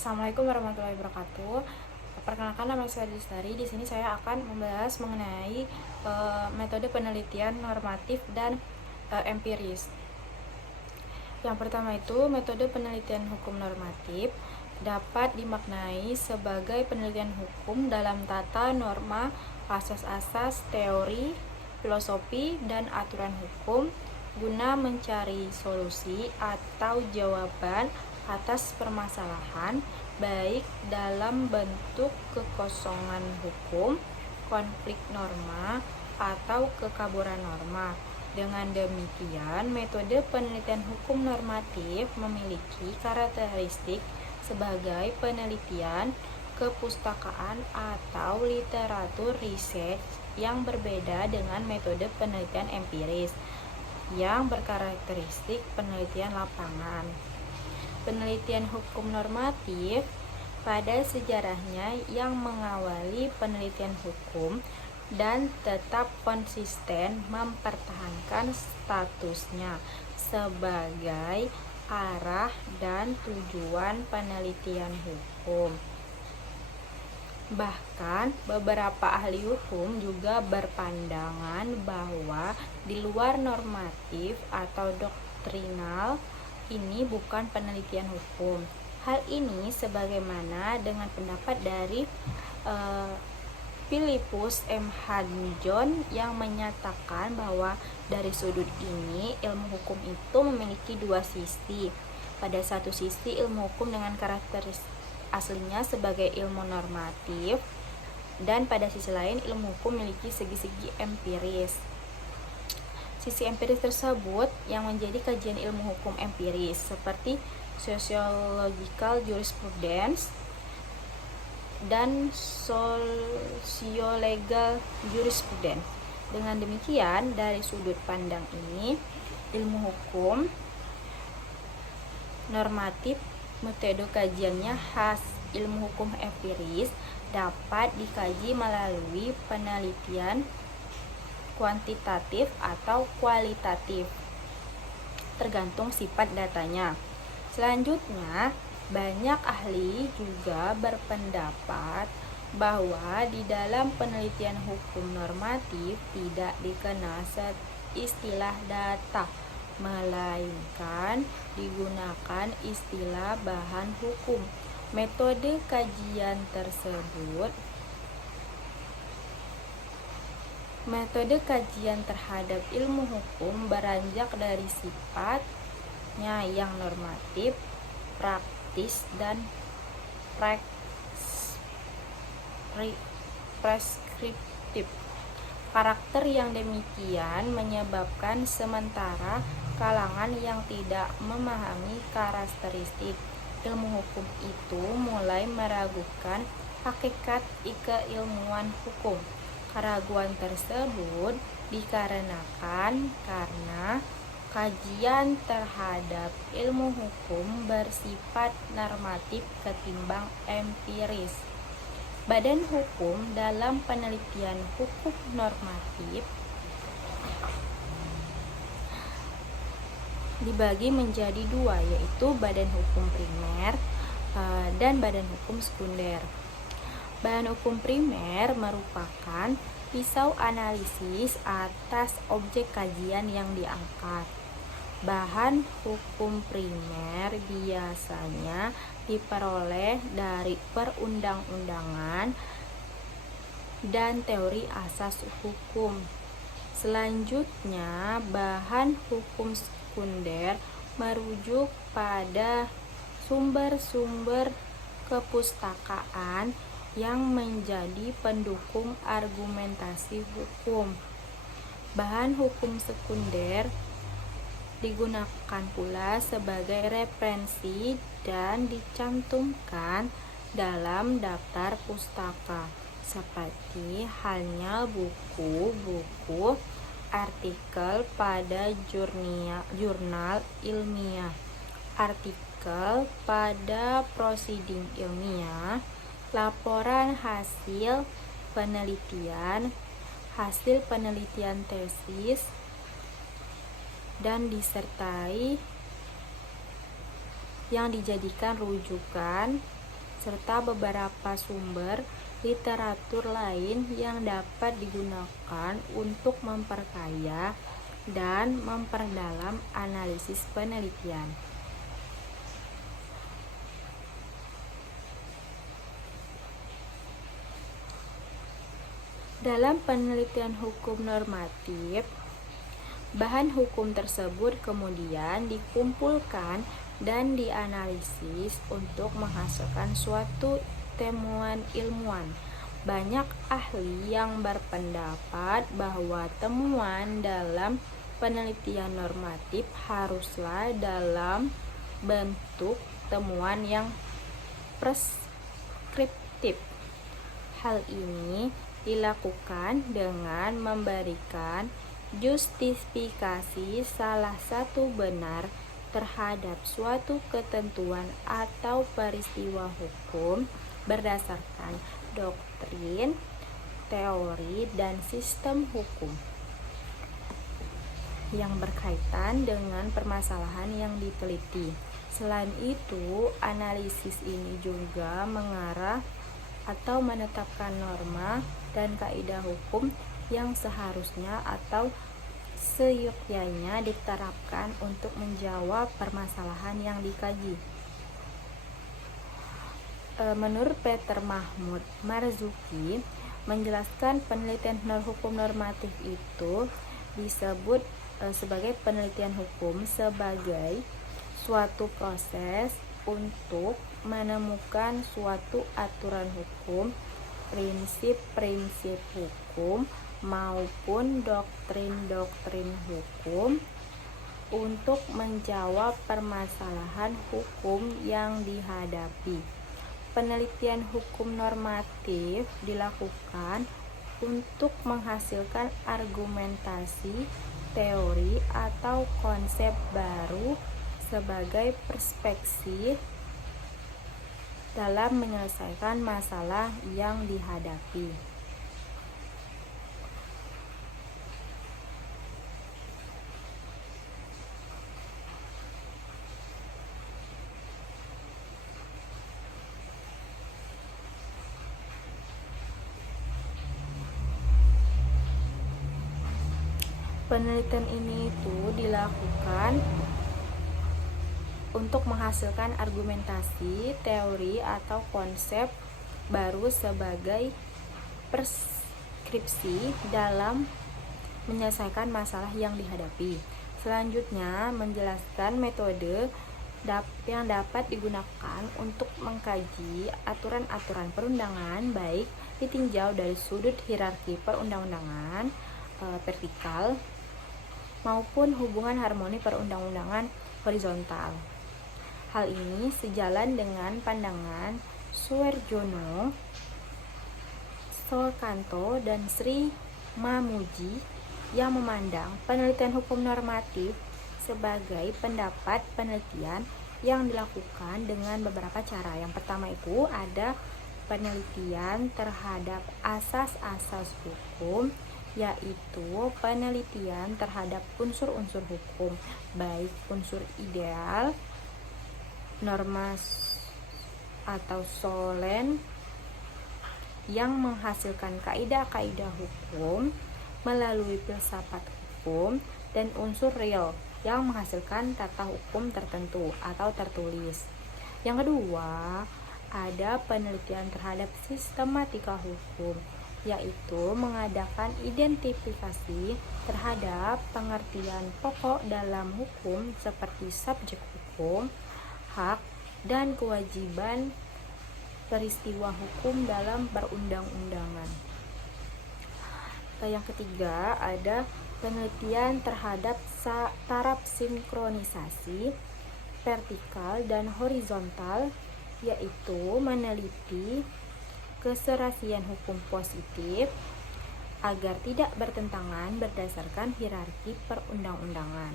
Assalamualaikum warahmatullahi wabarakatuh. Perkenalkan, nama saya Lestari. Di sini saya akan membahas mengenai metode penelitian normatif dan empiris. Yang pertama itu, metode penelitian hukum normatif dapat dimaknai sebagai penelitian hukum dalam tata norma, asas-asas, teori, filosofi, dan aturan hukum guna mencari solusi atau jawaban atas permasalahan, baik dalam bentuk kekosongan hukum, konflik norma, atau kekaburan norma. Dengan demikian, metode penelitian hukum normatif memiliki karakteristik sebagai penelitian kepustakaan atau literatur riset yang berbeda dengan metode penelitian empiris yang berkarakteristik penelitian lapangan. Penelitian hukum normatif pada sejarahnya yang mengawali penelitian hukum dan tetap konsisten mempertahankan statusnya sebagai arah dan tujuan penelitian hukum. Bahkan beberapa ahli hukum juga berpandangan bahwa di luar normatif atau doktrinal ini bukan penelitian hukum. Hal ini sebagaimana dengan pendapat dari Philippus M. Hadjon yang menyatakan bahwa dari sudut ini ilmu hukum itu memiliki dua sisi. Pada satu sisi ilmu hukum dengan karakteristik aslinya sebagai ilmu normatif, dan pada sisi lain ilmu hukum memiliki segi-segi empiris. Sisi empiris tersebut yang menjadi kajian ilmu hukum empiris seperti sociological jurisprudence dan sociolegal jurisprudence. Dengan demikian, dari sudut pandang ini, ilmu hukum normatif metode kajiannya khas ilmu hukum empiris dapat dikaji melalui penelitian kuantitatif atau kualitatif, tergantung sifat datanya. Selanjutnya, banyak ahli juga berpendapat bahwa di dalam penelitian hukum normatif tidak dikenal istilah data, melainkan digunakan istilah bahan hukum. Metode kajian terhadap ilmu hukum beranjak dari sifatnya yang normatif, praktis, dan preskriptif. Karakter yang demikian menyebabkan sementara kalangan yang tidak memahami karakteristik ilmu hukum itu mulai meragukan hakikat keilmuan hukum. Keraguan tersebut dikarenakan karena kajian terhadap ilmu hukum bersifat normatif ketimbang empiris. Badan hukum dalam penelitian hukum normatif dibagi menjadi dua, yaitu badan hukum primer dan badan hukum sekunder. Badan hukum primer merupakan pisau analisis atas objek kajian yang diangkat. Bahan hukum primer biasanya diperoleh dari perundang-undangan dan teori asas hukum. Selanjutnya, bahan hukum sekunder merujuk pada sumber-sumber kepustakaan yang menjadi pendukung argumentasi hukum. Bahan hukum sekunder digunakan pula sebagai referensi dan dicantumkan dalam daftar pustaka, seperti halnya buku-buku, artikel pada jurnal ilmiah, artikel pada prosiding ilmiah, laporan hasil penelitian, hasil penelitian tesis, dan disertai yang dijadikan rujukan serta beberapa sumber literatur lain yang dapat digunakan untuk memperkaya dan memperdalam analisis penelitian. Dalam penelitian hukum normatif, bahan hukum tersebut kemudian dikumpulkan dan dianalisis untuk menghasilkan suatu temuan ilmuwan. Banyak ahli yang berpendapat bahwa temuan dalam penelitian normatif haruslah dalam bentuk temuan yang preskriptif. Hal ini dilakukan dengan memberikan justifikasi salah satu benar terhadap suatu ketentuan atau peristiwa hukum berdasarkan doktrin, teori, dan sistem hukum yang berkaitan dengan permasalahan yang diteliti. Selain itu, analisis ini juga mengarah atau menetapkan norma dan kaidah hukum yang seharusnya atau seyogyanya diterapkan untuk menjawab permasalahan yang dikaji. Menurut Peter Mahmud Marzuki, menjelaskan penelitian hukum normatif itu disebut sebagai penelitian hukum sebagai suatu proses untuk menemukan suatu aturan hukum, prinsip-prinsip hukum, maupun doktrin-doktrin hukum untuk menjawab permasalahan hukum yang dihadapi. Penelitian hukum normatif dilakukan untuk menghasilkan argumentasi, teori, atau konsep baru sebagai perspektif dalam menyelesaikan masalah yang dihadapi. Penelitian ini itu dilakukan untuk menghasilkan argumentasi, teori, atau konsep baru sebagai preskripsi dalam menyelesaikan masalah yang dihadapi. Selanjutnya, menjelaskan metode yang dapat digunakan untuk mengkaji aturan-aturan perundangan baik ditinjau dari sudut hierarki perundang-undangan vertikal maupun hubungan harmoni perundang-undangan horizontal. Hal ini sejalan dengan pandangan Suerjono, Solkanto, dan Sri Mamuji yang memandang penelitian hukum normatif sebagai pendapat penelitian yang dilakukan dengan beberapa cara. Yang pertama itu ada penelitian terhadap asas-asas hukum, yaitu penelitian terhadap unsur-unsur hukum, baik unsur ideal, norma atau solen yang menghasilkan kaidah-kaidah hukum melalui filsafat hukum, dan unsur real yang menghasilkan tata hukum tertentu atau tertulis. Yang kedua, ada penelitian terhadap sistematika hukum, yaitu mengadakan identifikasi terhadap pengertian pokok dalam hukum seperti subjek hukum, hak, dan kewajiban peristiwa hukum dalam perundang-undangan. Yang ketiga, ada penelitian terhadap taraf sinkronisasi vertikal dan horizontal, yaitu meneliti keserasian hukum positif agar tidak bertentangan berdasarkan hierarki perundang-undangan.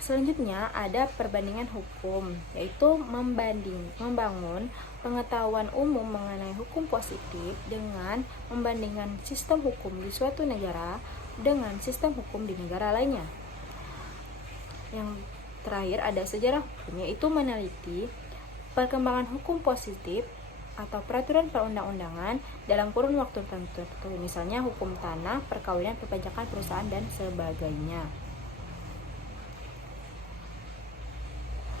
Selanjutnya ada perbandingan hukum, yaitu membangun pengetahuan umum mengenai hukum positif dengan membandingkan sistem hukum di suatu negara dengan sistem hukum di negara lainnya. Yang terakhir ada sejarah hukum, yaitu meneliti perkembangan hukum positif atau peraturan perundang-undangan dalam kurun waktu tertentu, misalnya hukum tanah, perkawinan, perpajakan, perusahaan, dan sebagainya.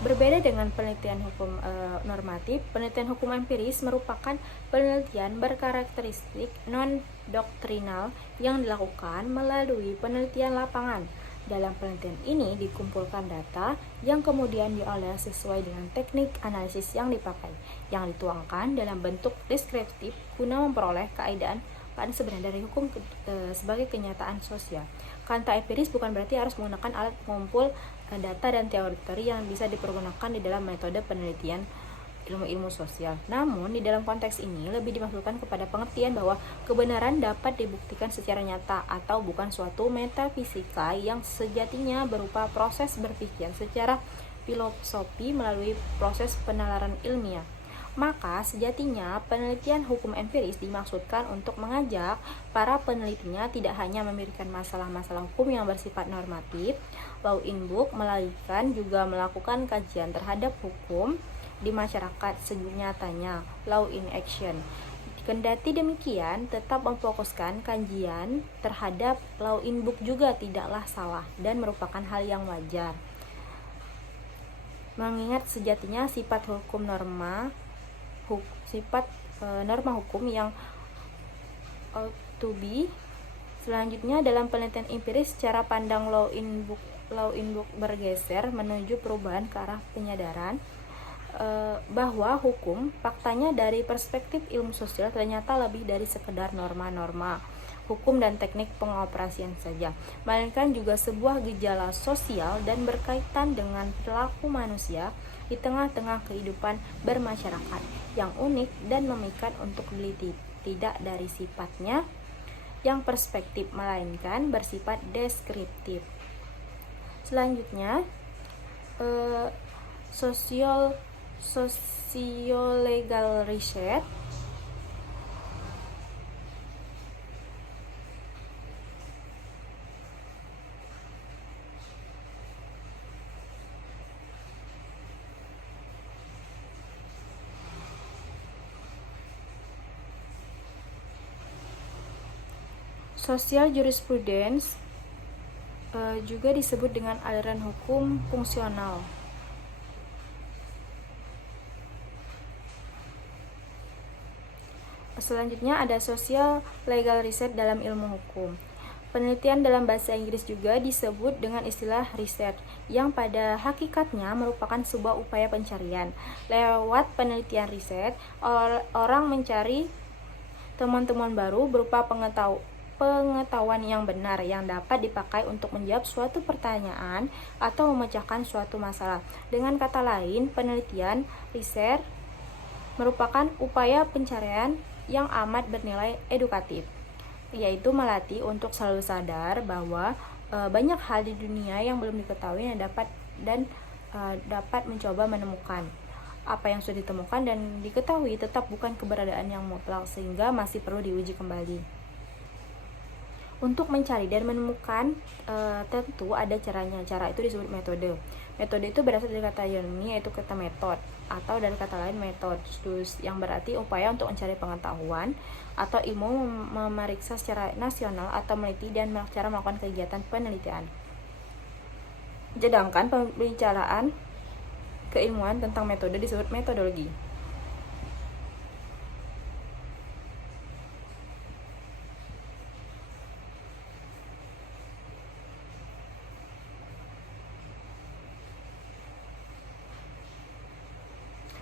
Berbeda dengan penelitian hukum normatif, penelitian hukum empiris merupakan penelitian berkarakteristik non-doktrinal yang dilakukan melalui penelitian lapangan. Dalam penelitian ini dikumpulkan data yang kemudian diolah sesuai dengan teknik analisis yang dipakai, yang dituangkan dalam bentuk deskriptif guna memperoleh keadaan sebenarnya dari hukum sebagai kenyataan sosial. Kata empiris bukan berarti harus menggunakan alat pengumpul data dan teori-teori yang bisa dipergunakan di dalam metode penelitian ilmu-ilmu sosial. Namun, di dalam konteks ini lebih dimaksudkan kepada pengertian bahwa kebenaran dapat dibuktikan secara nyata atau bukan suatu metafisika yang sejatinya berupa proses berpikir secara filosofi melalui proses penalaran ilmiah. Maka sejatinya penelitian hukum empiris dimaksudkan untuk mengajak para penelitinya tidak hanya memikirkan masalah-masalah hukum yang bersifat normatif, law in book, melainkan juga melakukan kajian terhadap hukum di masyarakat senyatanya, law in action. Kendati demikian, tetap memfokuskan kajian terhadap law in book juga tidaklah salah dan merupakan hal yang wajar. Mengingat sejatinya sifat norma hukum yang ought to be. Selanjutnya, dalam penelitian empiris, cara pandang law in book bergeser menuju perubahan ke arah penyadaran bahwa hukum faktanya dari perspektif ilmu sosial ternyata lebih dari sekedar norma-norma hukum dan teknik pengoperasian saja, melainkan juga sebuah gejala sosial dan berkaitan dengan perilaku manusia di tengah-tengah kehidupan bermasyarakat yang unik dan memikat untuk diteliti, tidak dari sifatnya yang perspektif melainkan bersifat deskriptif. Selanjutnya, socio-legal research. Social jurisprudence juga disebut dengan aliran hukum fungsional. Selanjutnya ada social legal research dalam ilmu hukum. Penelitian dalam bahasa Inggris juga disebut dengan istilah research, yang pada hakikatnya merupakan sebuah upaya pencarian. Lewat penelitian riset, orang mencari temuan-temuan baru berupa pengetahuan yang benar yang dapat dipakai untuk menjawab suatu pertanyaan atau memecahkan suatu masalah. Dengan kata lain, penelitian riset merupakan upaya pencarian yang amat bernilai edukatif, yaitu melatih untuk selalu sadar bahwa banyak hal di dunia yang belum diketahui yang dapat mencoba menemukan. Apa yang sudah ditemukan dan diketahui tetap bukan keberadaan yang mutlak, sehingga masih perlu diuji kembali. Untuk mencari dan menemukan tentu ada caranya. Cara itu disebut metode. Metode itu berasal dari kata Yunani, yaitu kata metode, atau dari kata lain methodus, yang berarti upaya untuk mencari pengetahuan atau ilmu, memeriksa secara nasional atau meneliti dan cara melakukan kegiatan penelitian. Sedangkan pembicaraan keilmuan tentang metode disebut metodologi.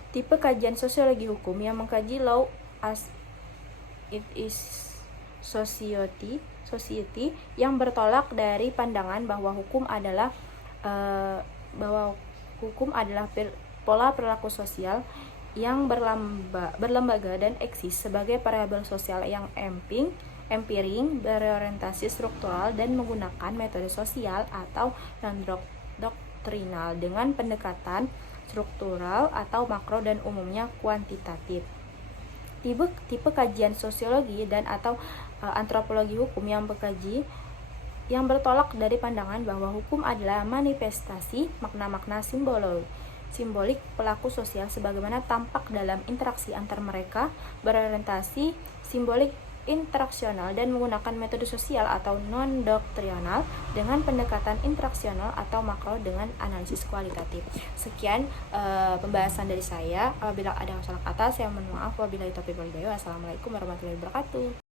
Tipe kajian sosiologi hukum yang mengkaji law as it is society yang bertolak dari pandangan bahwa hukum adalah pola perilaku sosial yang berlembaga dan eksis sebagai variabel sosial yang empiring, berorientasi struktural, dan menggunakan metode sosial atau non-doktrinal dengan pendekatan struktural atau makro dan umumnya kuantitatif. Tipe kajian sosiologi dan atau antropologi hukum yang mengkaji yang bertolak dari pandangan bahwa hukum adalah manifestasi makna-makna simbolik pelaku sosial sebagaimana tampak dalam interaksi antar mereka, berorientasi simbolik interaksional dan menggunakan metode sosial atau non-doktrinal dengan pendekatan interaksional atau makro dengan analisis kualitatif. Sekian pembahasan dari saya. Apabila ada salah kata, saya mohon maaf. Wabillahi taufiq wal hidayah. Wassalamualaikum warahmatullahi wabarakatuh.